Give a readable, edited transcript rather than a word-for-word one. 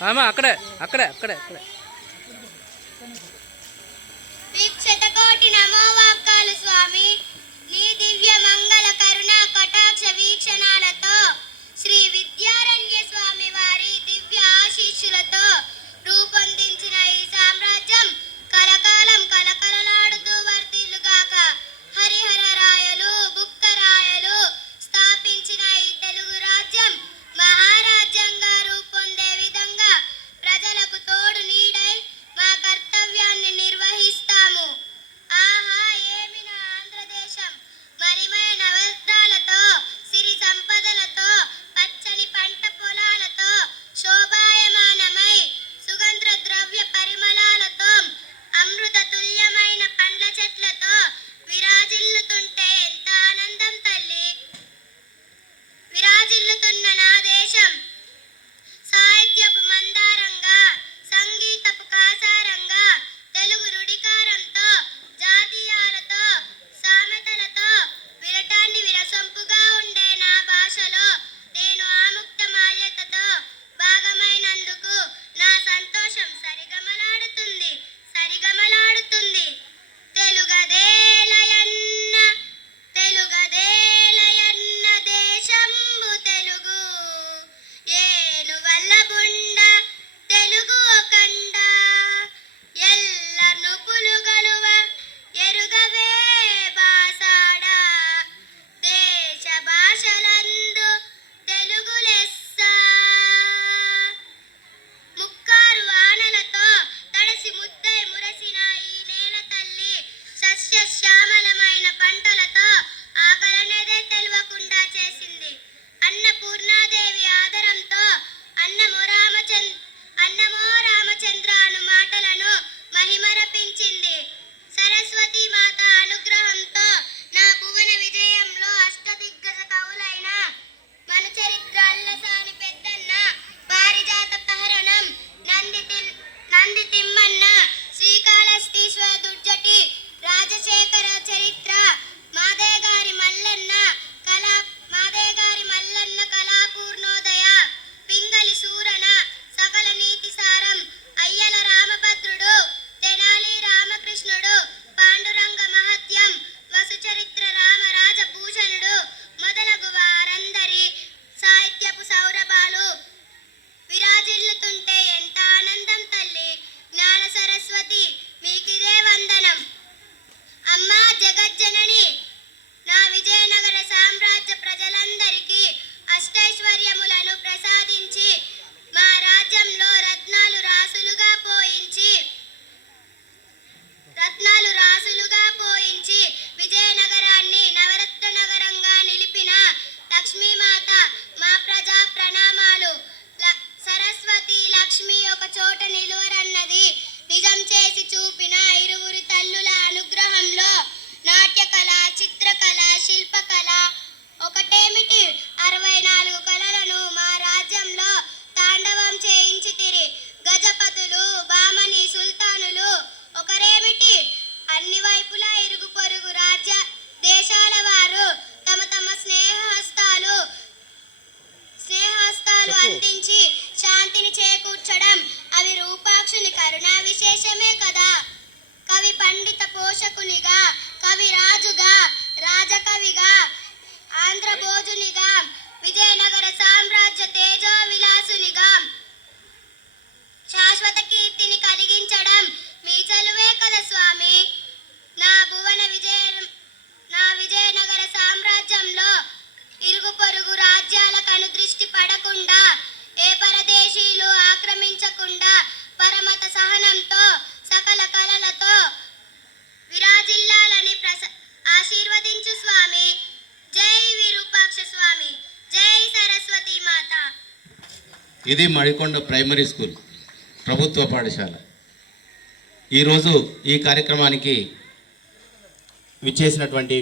అక్కడే అక్కడే అక్కడే అక్కడే శతకోటి నమోవాక్కాలు స్వామి. నీ దివ్య మంగళ కరుణా కటాక్ష వీక్షణాలతో శ్రీ విద్యారణ్య స్వామి వారి దివ్య ఆశీస్సులతో రూపొందించిన ఈ సామ్రాజ్యం కలకాలం కలకలలాడుతూ వర్ధిల్లుగాక. హరిహర రాయలు బుక్కరాయలు స్థాపించిన ఈ తెలుగు రాజ్యం మహారాజ్యంగా రూపొందే విధంగా ప్రజలకు తోడు నీడై మా కర్తవ్యాన్ని నిర్వహిస్తాము. ఆహా ఏమి నా ఆంధ్రదేశం! మణిమైన వస్త్రాలతో సిరి సంపదలతో పచ్చని పంట పొలాలతో శోభాయమానమై సుగంధ ద్రవ్య పరిమళాలతో అమృత తుల్యమైన పండ్ల చెట్లతో విరాజిల్లుతుంటే ఎంత ఆనందం తల్లి! విరాజిల్లుతున్న నా దేశం సాహిత్యపు మందారంగా, సంగీతపు కాసారంగా, తెలుగు రుడికారంతో, జాతీయాలతో, సామెతలతో విరటాన్ని విరసొంపుగా ఉండే నా భాషలో నేను ఆముక్త మాల్యతతో భాగమైనందుకు నా సంతోషం సరిగమలాడుతుంది సరిగమలాడుతుంది. తెలుగదేలయన్న తెలుగదేలయన్న దేశంబు తెలుగు ఏను వల్లబుండ తెలుగు ఒకండ ఎల్ల నొపులు గలువ ఎరుగవే బాసాడ దేశ భాషలందు తెలుగు లెస్స. ముక్కారు వానలతో తడిసి ముద్దై మురసిన ఈ నేల తల్లి సస్యశ్యామలమైన పంటలతో ఆకలనేదే తెలియకుండా చేసింది. అన్నపూర్ణాదేవి ఆదరంతో అన్నమో రామచంద్ర అను మాటలను మహిమరపించింది. సరస్వతీ మాత అనుగ్రహంతో నా భువన విజయంలో అష్టదిగ్గజ కవులైన మనుచరిత్ర అల్లసాని పెద్దన్న, పారిజాత పహరణం, నంది తిమ్మన్న, శ్రీకాళహస్తీశ్వర దుర్జటి, రాజశేఖర చరిత్ర, మాదేగారి మల్లన్న కళాపూర్ణోదయ, పింగళి సూరన, సకల నీతి సారం, అయ్యల రామభద్రుడు, తెనాలి రామకృష్ణుడు, పాండురంగ మహత్యం, వసుచరిత్ర రామరాజ భూషణుడు మొదలగు వారందరి సాహిత్యపు సౌరభాలు విరాజిల్లుతుంటే ఎంత ఆనందం తల్లి! జ్ఞాన సరస్వతి మీకిదే వందనం. అమ్మా జగజ్జనని, నా విజయనగర సామ్రాజ్య ప్రజలందరికీ అష్టైశ్వర్యములను ప్రసాదించి మా రాజ్యంలో రత్నాలు రాసులుగా పోయించి విజయనగరాన్ని నవరత్న నగరంగా నిలిపిన లక్ష్మీమాత మా ప్రజా ప్రణామాలు. సరస్వతి లక్ష్మి ఒక చోట నిలువరన్నది నిజం చేసి చూపిన ఇరువురి తల్లుల అనుగ్రహంలో నాట్యకళ, చిత్రకళ, శిల్పకళ ఒకటేమిటి 64 కళలను మా రాజ్యంలో తాండవం చేయించితిరి. గజపతులు, బామని, సుల్తానులు ఒకరేమిటి అన్ని వైపులా ఇరుగు పొరుగు రాజ్య దేశాల వారు తమ తమ స్నేహహస్తాలు అందించి శాంతిని చేకూర్చడం అవి రూపాక్షుని కరుణా విశేషమే కదా. కవి పండిత పోషకునిగా, కవి రాజుగా, రాజకవిగా, ఆంధ్రభోజునిగా, విజయనగర సామ్రాజ్య తేజో విలాసునిగా శాశ్వత కీర్తిని కలిగించడం మీ చలువే కదా స్వామి. నా విజయనగర సామ్రాజ్యంలో ఇరుగు పొరుగు రాజ్యాల కనుదృష్టి పడకుండా, ఏ పరదేశీయులు ఆక్రమించకుండా పరమత సహనంతో సకల కళలతో విరాజిల్లాలని ఆశీర్వదించు స్వామి. జై విరూపాక్ష స్వామి, జై సరస్వతీ మాత. ఇది మడికొండ ప్రైమరీ స్కూల్ ప్రభుత్వ పాఠశాల. ఈరోజు ఈ కార్యక్రమానికి విచ్చేసినటువంటి